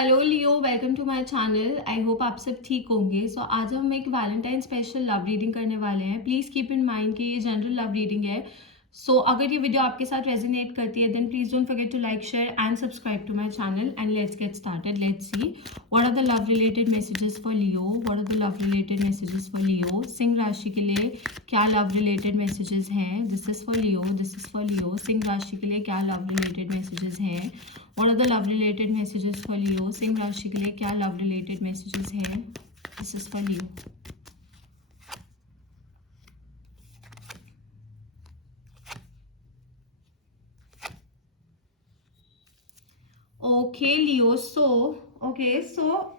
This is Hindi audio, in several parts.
Hello Leo, welcome to my channel. I hope आप सब ठीक होंगे। आज हम एक वैलेंटाइन स्पेशल लव रीडिंग करने वाले हैं। प्लीज़ कीप इन माइंड कि ये जनरल लव रीडिंग है। अगर ये वीडियो आपके साथ रेजोनेट करती है then please don't forget to like, share and subscribe to my channel and let's get started. Let's see what are the love related messages for Leo. What are the love related messages for Leo. सिंह राशि के लिए क्या लव रिलेटेड मैसेजेस हैं। This is for Leo, this is for Leo. सिंह राशि के लिए क्या लव रिलेटेड मैसेजेस हैं। What are the love related messages for Leo? Singh राशि के लिए क्या love related messages हैं? This is for Leo. Okay Leo, so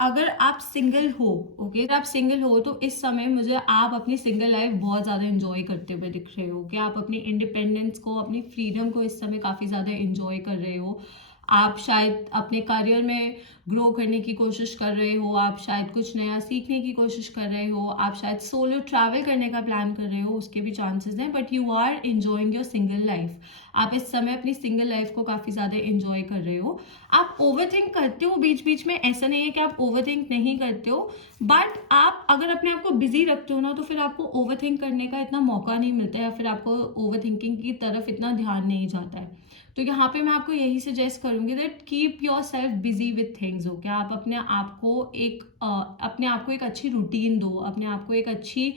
अगर आप सिंगल हो, अगर आप सिंगल हो तो इस समय मुझे आप अपनी सिंगल लाइफ बहुत ज़्यादा इंजॉय करते हुए दिख रहे हो कि आप अपनी इंडिपेंडेंस को, अपनी फ्रीडम को इस समय काफ़ी ज़्यादा इंजॉय कर रहे हो। आप शायद अपने करियर में ग्रो करने की कोशिश कर रहे हो, आप शायद कुछ नया सीखने की कोशिश कर रहे हो, आप शायद सोलो ट्रैवल करने का प्लान कर रहे हो, उसके भी चांसेस हैं। But you are enjoying your single life. आप इस समय अपनी सिंगल लाइफ को काफ़ी ज़्यादा इंजॉय कर रहे हो। आप ओवरथिंक करते हो बीच बीच में, ऐसा नहीं है कि आप ओवरथिंक नहीं करते हो, बट आप अगर अपने आप को बिजी रखते हो ना तो फिर आपको ओवरथिंक करने का इतना मौका नहीं मिलता है, या फिर आपको ओवरथिंकिंग की तरफ इतना ध्यान नहीं जाता है। तो यहाँ पे मैं आपको यही सजेस्ट करूंगी that keep your self busy with things. Okay, आप अपने आप को एक अच्छी रूटीन दो, अपने आप को एक अच्छी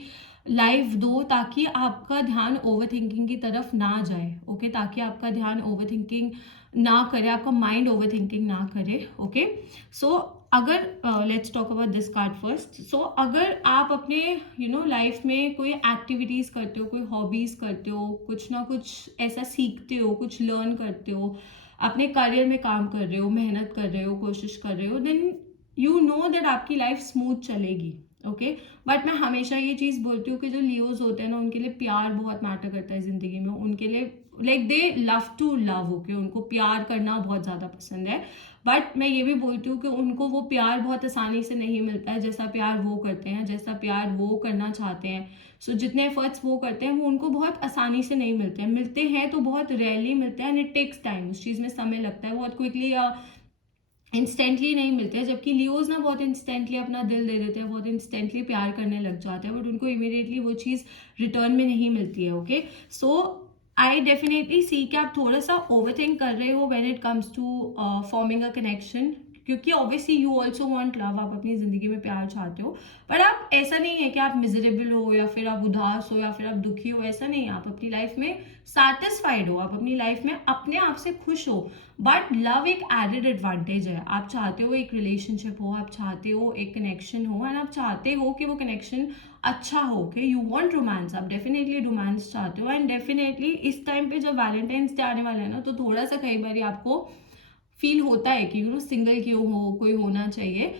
लाइफ दो, ताकि आपका ध्यान ओवर थिंकिंग की तरफ ना जाए। ओके, ताकि आपका ध्यान ओवर थिंकिंग ना करे, आपका माइंड ओवर थिंकिंग ना करे। ओके, सो अगर let's talk about this card first. अगर आप अपने लाइफ में कोई एक्टिविटीज़ करते हो, कोई हॉबीज़ करते हो, कुछ ना कुछ ऐसा सीखते हो, कुछ लर्न करते हो, अपने करियर में काम कर रहे हो, मेहनत कर रहे हो, कोशिश कर रहे हो, देन यू नो दैट आपकी लाइफ स्मूथ चलेगी। ओके, बट मैं हमेशा ये चीज़ बोलती हूँ कि जो लियोज होते हैं ना, उनके लिए प्यार बहुत मैटर करता है ज़िंदगी में। उनके लिए like they love to love. Okay, उनको प्यार करना बहुत ज़्यादा पसंद है। बट मैं ये भी बोलती हूँ कि उनको वो प्यार बहुत आसानी से नहीं मिलता है, जैसा प्यार वो करते हैं, जैसा प्यार वो करना चाहते हैं। जितने एफर्ट्स वो करते हैं वो उनको बहुत आसानी से नहीं मिलते हैं। मिलते हैं तो बहुत रेयरली मिलते हैं एंड इट टेक्स टाइम। उस चीज़ में समय लगता है, बहुत क्विकली इंस्टेंटली नहीं मिलते हैं। जबकि लियोज ना बहुत इंस्टेंटली अपना दिल दे देते हैं, बहुत इंस्टेंटली प्यार करने लग जाते हैं, बट उनको इमीडिएटली वो चीज़ रिटर्न में नहीं मिलती है। ओके, सो आई डेफिनेटली सी कि आप थोड़ा सा ओवर थिंक कर रहे हो when it comes to forming a connection, क्योंकि obviously you also want love, आप अपनी ज़िंदगी में प्यार चाहते हो। पर आप ऐसा नहीं है कि आप मिजरेबल हो, या फिर आप उदास हो, या फिर आप दुखी हो, ऐसा नहीं है। आप अपनी लाइफ में सेटिस्फाइड हो, आप अपनी लाइफ में अपने आप से खुश हो। बट लव एक एडेड एडवांटेज है। आप चाहते हो एक रिलेशनशिप हो, आप चाहते हो एक कनेक्शन हो, एंड आप चाहते हो कि वो कनेक्शन अच्छा हो। कि यू वांट रोमांस, आप डेफिनेटली रोमांस चाहते हो। एंड डेफिनेटली इस टाइम पे जब वैलेंटाइंस डे आने वाला है ना, तो थोड़ा सा कई बार आपको फील होता है कि सिंगल क्यों हो, कोई होना चाहिए।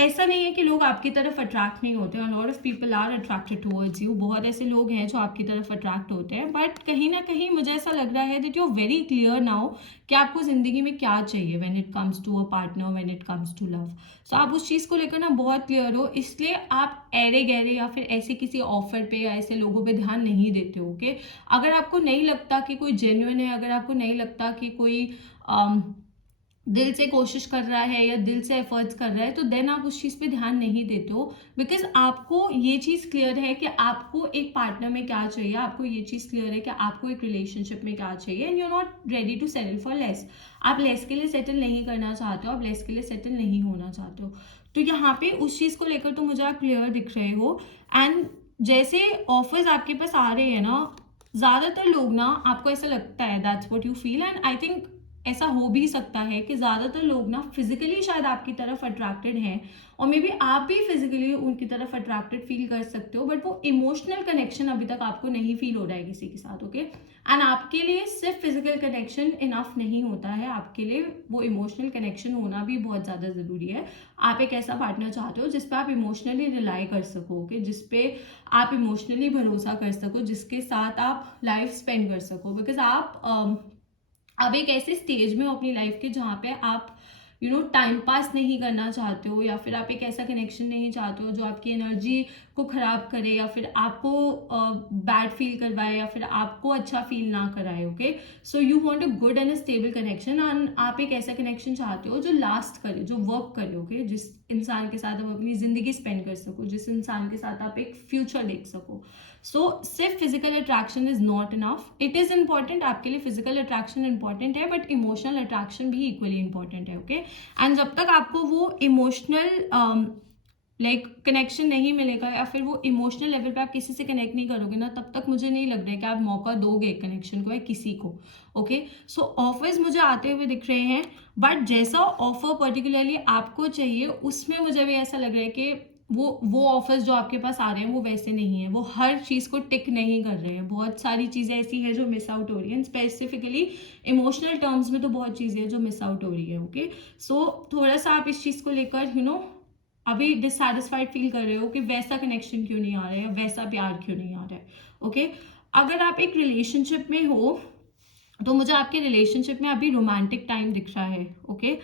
ऐसा नहीं है कि लोग आपकी तरफ अट्रैक्ट नहीं होते। Lot of people are attracted towards you. बहुत ऐसे लोग हैं जो आपकी तरफ अट्रैक्ट होते हैं, बट कहीं ना कहीं मुझे ऐसा लग रहा है that you are very clear now कि आपको जिंदगी में क्या चाहिए when it comes to a partner, when it comes to love. आप उस चीज़ को लेकर ना बहुत क्लियर हो, इसलिए आप एरे गहरे या फिर ऐसे किसी ऑफर पे या ऐसे लोगों पे ध्यान नहीं देते हो। ओके, अगर आपको नहीं लगता कि कोई जेन्युइन है, अगर आपको नहीं लगता कि कोई दिल से कोशिश कर रहा है या दिल से एफर्ट्स कर रहा है, तो देन आप उस चीज़ पे ध्यान नहीं देते हो। बिकॉज आपको ये चीज़ क्लियर है कि आपको एक पार्टनर में क्या चाहिए, आपको ये चीज़ क्लियर है कि आपको एक रिलेशनशिप में क्या चाहिए, and you are not ready to settle for less. आप लेस के लिए सेटल नहीं करना चाहते हो, आप लेस के लिए सेटल नहीं होना चाहते हो। तो यहाँ पे उस चीज़ को लेकर तो मुझे आप क्लियर दिख रहे हो। एंड जैसे ऑफर्स आपके पास आ रहे हैं ना, ज़्यादातर लोग ना, आपको ऐसा लगता है that's what you feel, and I think ऐसा हो भी सकता है कि ज़्यादातर लोग ना फिजिकली शायद आपकी तरफ अट्रैक्टेड हैं, और मे बी आप भी फिजिकली उनकी तरफ अट्रैक्टेड फील कर सकते हो, बट वो इमोशनल कनेक्शन अभी तक आपको नहीं फील हो रहा है किसी के साथ। ओके, एंड आपके लिए सिर्फ फिजिकल कनेक्शन इनफ नहीं होता है, आपके लिए वो इमोशनल कनेक्शन होना भी बहुत ज़्यादा ज़रूरी है। आप एक ऐसा पार्टनर चाहते हो जिस पे आप इमोशनली रिलाई कर सको, ओके, जिस पे आप इमोशनली भरोसा कर सको, जिसके साथ आप लाइफ स्पेंड कर सको। बिकॉज आप अब एक ऐसे स्टेज में हो अपनी लाइफ के जहाँ पे आप टाइम पास नहीं करना चाहते हो, या फिर आप एक ऐसा कनेक्शन नहीं चाहते हो जो आपकी एनर्जी को ख़राब करे या फिर आपको बैड फील करवाए या फिर आपको अच्छा फील ना कराए। Okay, so you want a good and a stable connection, and आप एक ऐसा कनेक्शन चाहते हो जो लास्ट करे, जो वर्क करे। ओके, जिस इंसान के साथ आप अपनी ज़िंदगी स्पेंड कर सको, जिस इंसान के साथ आप एक फ्यूचर देख सको। सो सिर्फ physical attraction is not enough, it is important, आपके लिए फिजिकल अट्रैक्शन इंपॉर्टेंट है, बट इमोशनल अट्रैक्शन भी इक्वली इंपॉर्टेंट है। ओके, एंड जब तक आपको वो इमोशनल कनेक्शन नहीं मिलेगा या फिर वो इमोशनल लेवल पे आप किसी से कनेक्ट नहीं करोगे ना, तब तक मुझे नहीं लग रहा है कि आप मौका दोगे कनेक्शन को या किसी को। ओके, सो ऑफर्स मुझे आते हुए दिख रहे हैं, बट जैसा ऑफर पर्टिकुलरली आपको चाहिए उसमें मुझे भी ऐसा लग रहा है कि वो ऑफर्स जो आपके पास आ रहे हैं वो वैसे नहीं है, वो हर चीज़ को टिक नहीं कर रहे हैं। बहुत सारी चीज़ें ऐसी हैं जो मिस आउट हो रही हैं, स्पेसिफिकली इमोशनल टर्म्स में तो बहुत चीज़ें हैं जो मिस आउट हो रही है। ओके, सो थोड़ा सा आप इस चीज़ को लेकर अभी डिससैटिस्फाइड फील कर रहे हो कि वैसा कनेक्शन क्यों नहीं आ रहा है या वैसा प्यार क्यों नहीं आ रहा है। ओके, अगर आप एक रिलेशनशिप में हो तो मुझे आपके रिलेशनशिप में अभी रोमांटिक टाइम दिख रहा है। ओके,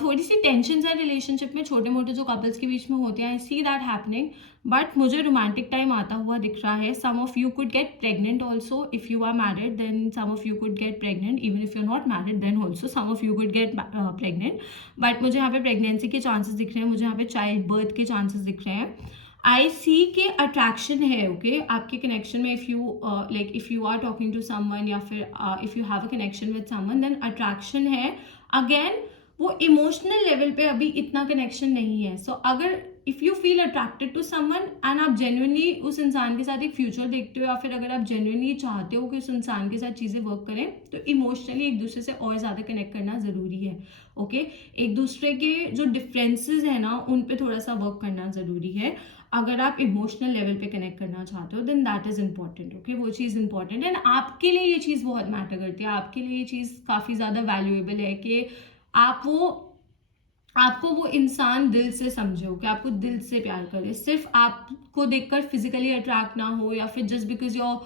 थोड़ी सी टेंशन है रिलेशनशिप में, छोटे मोटे जो कपल्स के बीच में होते हैं, I see that happening, but मुझे रोमांटिक टाइम आता हुआ दिख रहा है। Some of you could get pregnant also, if you are married then some of you could get pregnant, even if you are not married then also some of you could get pregnant. But मुझे यहाँ पे प्रेगनेंसी के चांसेस दिख रहे हैं, मुझे यहाँ पे चाइल्ड बर्थ के चांसेस दिख रहे हैं। आई सी के अट्रैक्शन है। ओके, आपके कनेक्शन में if you are talking to someone या फिर if you have a connection with someone then attraction है। अगेन वो इमोशनल लेवल पे अभी इतना कनेक्शन नहीं है। सो अगर if you feel attracted to someone and आप जेन्युइनली उस इंसान के साथ एक फ्यूचर देखते हो या फिर अगर आप जेन्युइनली चाहते हो कि उस इंसान के साथ चीज़ें वर्क करें, तो इमोशनली एक दूसरे से और ज़्यादा कनेक्ट करना ज़रूरी है। ओके, एक दूसरे के जो डिफरेंसेस है ना उन पे थोड़ा सा वर्क करना ज़रूरी है। अगर आप इमोशनल लेवल पे कनेक्ट करना चाहते हो then that is important. Okay, वो चीज़ इंपॉर्टेंट है, एंड आपके लिए ये चीज़ बहुत मैटर करती है, आपके लिए ये चीज़ काफ़ी ज़्यादा वैल्यूएबल है कि आपको वो इंसान दिल से समझो, कि आपको दिल से प्यार करे, सिर्फ आपको देखकर फिजिकली अट्रैक्ट ना हो या फिर just because you are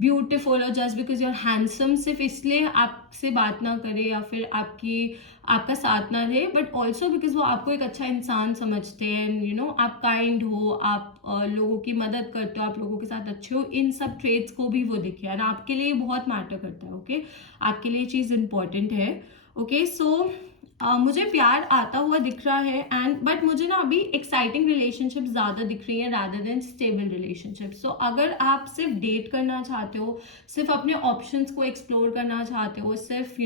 beautiful और just because you are handsome सिर्फ इसलिए आपसे बात ना करे या फिर आपका साथ ना दे, बट ऑल्सो बिकॉज वो आपको एक अच्छा इंसान समझते हैं। आप काइंड हो, आप लोगों की मदद करते हो, आप लोगों के साथ अच्छे हो, इन सब ट्रेड्स को भी वो दिखे, एंड आपके लिए बहुत मैटर करता है। ओके, आपके लिए चीज़ इंपॉर्टेंट है। ओके, सो मुझे प्यार आता हुआ दिख रहा है, एंड बट मुझे ना अभी एक्साइटिंग रिलेशनशिप ज़्यादा दिख रही है रादर देन स्टेबल रिलेशनशिप। सो अगर आप सिर्फ डेट करना चाहते हो, सिर्फ अपने ऑप्शंस को एक्सप्लोर करना चाहते हो, सिर्फ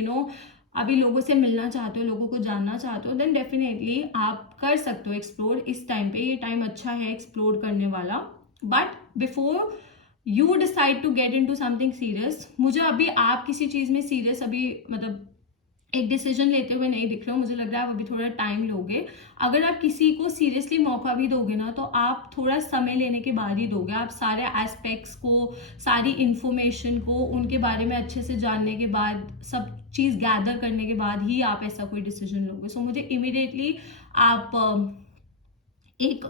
अभी लोगों से मिलना चाहते हो, लोगों को जानना चाहते हो, देन डेफिनेटली आप कर सकते हो एक्सप्लोर। इस टाइम पे ये टाइम अच्छा है एक्सप्लोर करने वाला, but before you decide to get into something serious, मुझे अभी आप किसी चीज़ में सीरियस अभी एक डिसीजन लेते हुए नहीं दिख रहे हो। मुझे लग रहा है आप अभी थोड़ा टाइम लोगे। अगर आप किसी को सीरियसली मौका भी दोगे ना, तो आप थोड़ा समय लेने के बाद ही दोगे। आप सारे एस्पेक्ट्स को, सारी इन्फॉर्मेशन को उनके बारे में अच्छे से जानने के बाद, सब चीज़ गैदर करने के बाद ही आप ऐसा कोई डिसीजन लोगे। सो मुझे इमीडिएटली आप एक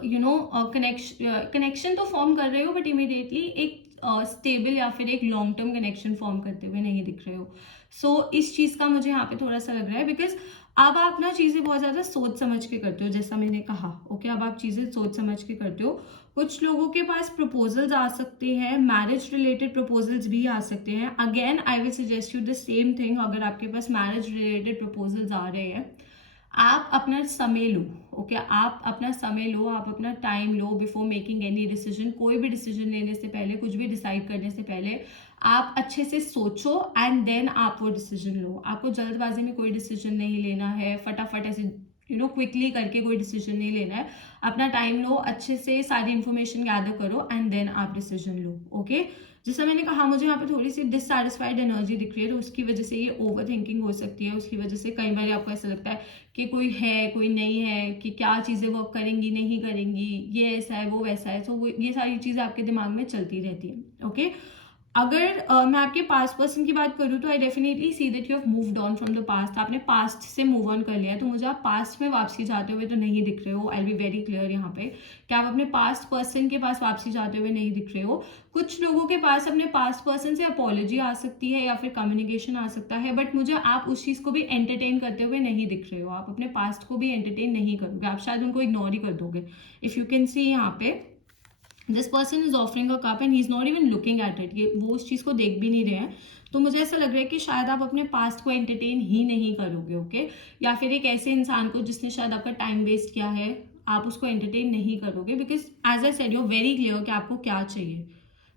कनेक्शन तो फॉर्म कर रहे हो, बट इमीडिएटली एक स्टेबल या फिर एक लॉन्ग टर्म कनेक्शन फॉर्म करते हुए नहीं दिख रहे हो। सो इस चीज़ का मुझे यहाँ पे थोड़ा सा लग रहा है, बिकॉज अब आप ना चीज़ें बहुत ज़्यादा सोच समझ के करते हो, जैसा मैंने कहा। ओके, अब आप चीज़ें सोच समझ के करते हो। कुछ लोगों के पास प्रपोजल्स आ सकते हैं, मैरिज रिलेटेड प्रपोजल्स भी आ सकते हैं। Again I will suggest you the same thing, अगर आपके पास मैरिज रिलेटेड प्रपोजल्स आ रहे हैं, आप अपना समय लो। ओके, आप अपना समय लो, आप अपना टाइम लो बिफोर मेकिंग एनी डिसीजन। कोई भी डिसीजन लेने से पहले, कुछ भी डिसाइड करने से पहले आप अच्छे से सोचो एंड देन आप वो डिसीजन लो। आपको जल्दबाजी में कोई डिसीजन नहीं लेना है, फटाफट ऐसे क्विकली करके कोई डिसीजन नहीं लेना है। अपना टाइम लो, अच्छे से सारी इन्फॉर्मेशन गैदर करो एंड देन आप डिसीजन लो। ओके, जैसा मैंने कहा, मुझे यहाँ पे थोड़ी सी डिससैटिस्फाइड एनर्जी दिख रही है, तो उसकी वजह से ये ओवर थिंकिंग हो सकती है। उसकी वजह से कई बार आपको ऐसा लगता है कि कोई है कोई नहीं है, कि क्या चीज़ें वर्क करेंगी नहीं करेंगी, ये ऐसा है वो वैसा है। सो वो ये सारी चीज़ें आपके दिमाग में चलती रहती है। ओके, अगर मैं आपके पास्ट पर्सन की बात करूँ तो I definitely see that you have moved on from the past. आपने पास्ट से मूव ऑन कर लिया है, तो मुझे आप पास्ट में वापसी जाते हुए तो नहीं दिख रहे हो। आई बी वेरी क्लियर यहाँ पे कि आप अपने पास्ट पर्सन के पास वापसी जाते हुए नहीं दिख रहे हो। कुछ लोगों के पास अपने पास्ट पर्सन से अपॉलॉजी आ सकती है या फिर कम्युनिकेशन आ सकता है, बट मुझे आप उस चीज़ को भी एंटरटेन करते हुए नहीं दिख रहे हो। आप अपने पास्ट को भी एंटरटेन नहीं करोगे, आप शायद उनको इग्नोर ही कर दोगे। इफ़ यू कैन सी यहाँ पे this person is offering a cup and he is not even looking at it, ये वो उस चीज़ को देख भी नहीं रहे हैं। तो मुझे ऐसा लग रहा है कि शायद आप अपने पास्ट को एंटरटेन ही नहीं करोगे, ओके। या फिर एक ऐसे इंसान को जिसने शायद आपका टाइम वेस्ट किया है, आप उसको एंटरटेन नहीं करोगे, because as I said you are very clear कि आपको क्या चाहिए।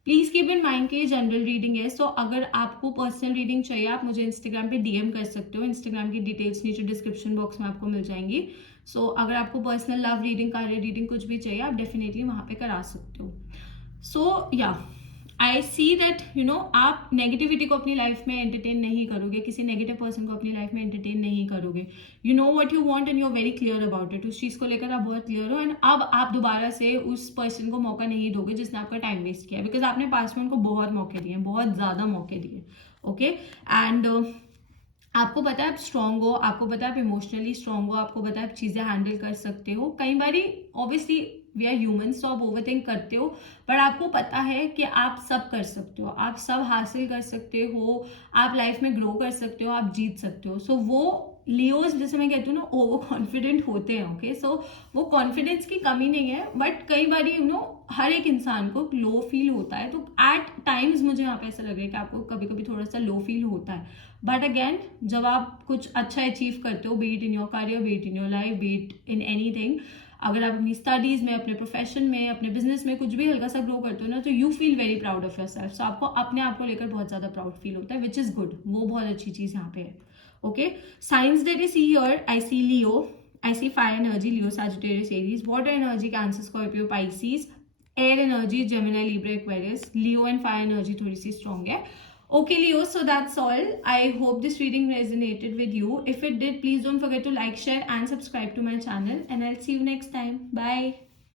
प्लीज कीप इन माइंड कि जनरल रीडिंग है, सो अगर आपको पर्सनल रीडिंग चाहिए आप मुझे इंस्टाग्राम पे डीएम कर सकते हो। इंस्टाग्राम की डिटेल्स नीचे डिस्क्रिप्शन बॉक्स में आपको मिल जाएंगी। सो अगर आपको पर्सनल लव रीडिंग, कार्य रीडिंग कुछ भी चाहिए, आप डेफिनेटली वहाँ पे करा सकते हो। सो या आई सी दैट यू नो आप नेगेटिविटी को अपनी लाइफ में एंटरटेन नहीं करोगे, किसी नेगेटिव पर्सन को अपनी लाइफ में एंटरटेन नहीं करोगे। You know what you want and you are very clear about it, उस चीज़ को लेकर आप बहुत क्लियर हो। एंड अब आप दोबारा से उस पर्सन को मौका नहीं दोगे जिसने आपका टाइम वेस्ट किया, बिकॉज आपने पास्ट में उनको बहुत मौके दिए, बहुत ज़्यादा मौके दिए, ओके। एंड आपको पता है आप स्ट्रांग हो, आपको पता है आप इमोशनली स्ट्रांग हो, आपको पता है आप चीज़ें हैंडल कर सकते हो। कई बारी ऑब्वियसली वी आर ह्यूमंस, तो आप ओवरथिंक करते हो, पर आपको पता है कि आप सब कर सकते हो, आप सब हासिल कर सकते हो, आप लाइफ में ग्रो कर सकते हो, आप जीत सकते हो। सो वो लियोज, जैसे मैं कहती हूँ ना, ओवर कॉन्फिडेंट होते हैं, ओके। सो वो कॉन्फिडेंस की कमी नहीं है, बट कई बार यू नो हर एक इंसान को लो फील होता है। तो एट टाइम्स मुझे यहाँ पे ऐसा लग रहा है कि आपको कभी कभी थोड़ा सा लो फील होता है, बट अगेन जब आप कुछ अच्छा अचीव करते हो, B it in your career, B it in your life, B it in anything, अगर आप अपनी स्टडीज में, अपने प्रोफेशन में, अपने बिजनेस में कुछ भी हल्का सा ग्रो करते हो ना, तो you feel very proud of yourself. So आपको अपने आप को लेकर बहुत ज़्यादा प्राउड फील होता है, विच इज़ गुड, वो बहुत अच्छी चीज़ यहाँ पे है, okay. Signs that I see here, I see Leo, I see fire energy, Leo, Sagittarius, Aries, water energy, Cancer, Scorpio, Pisces, air energy, Gemini, Libra, Aquarius, Leo and fire energy थोड़ी सी strong है। Okay, Leo, so that's all. I hope this reading resonated with you. If it did, please don't forget to like, share and subscribe to my channel, and I'll see you next time. Bye.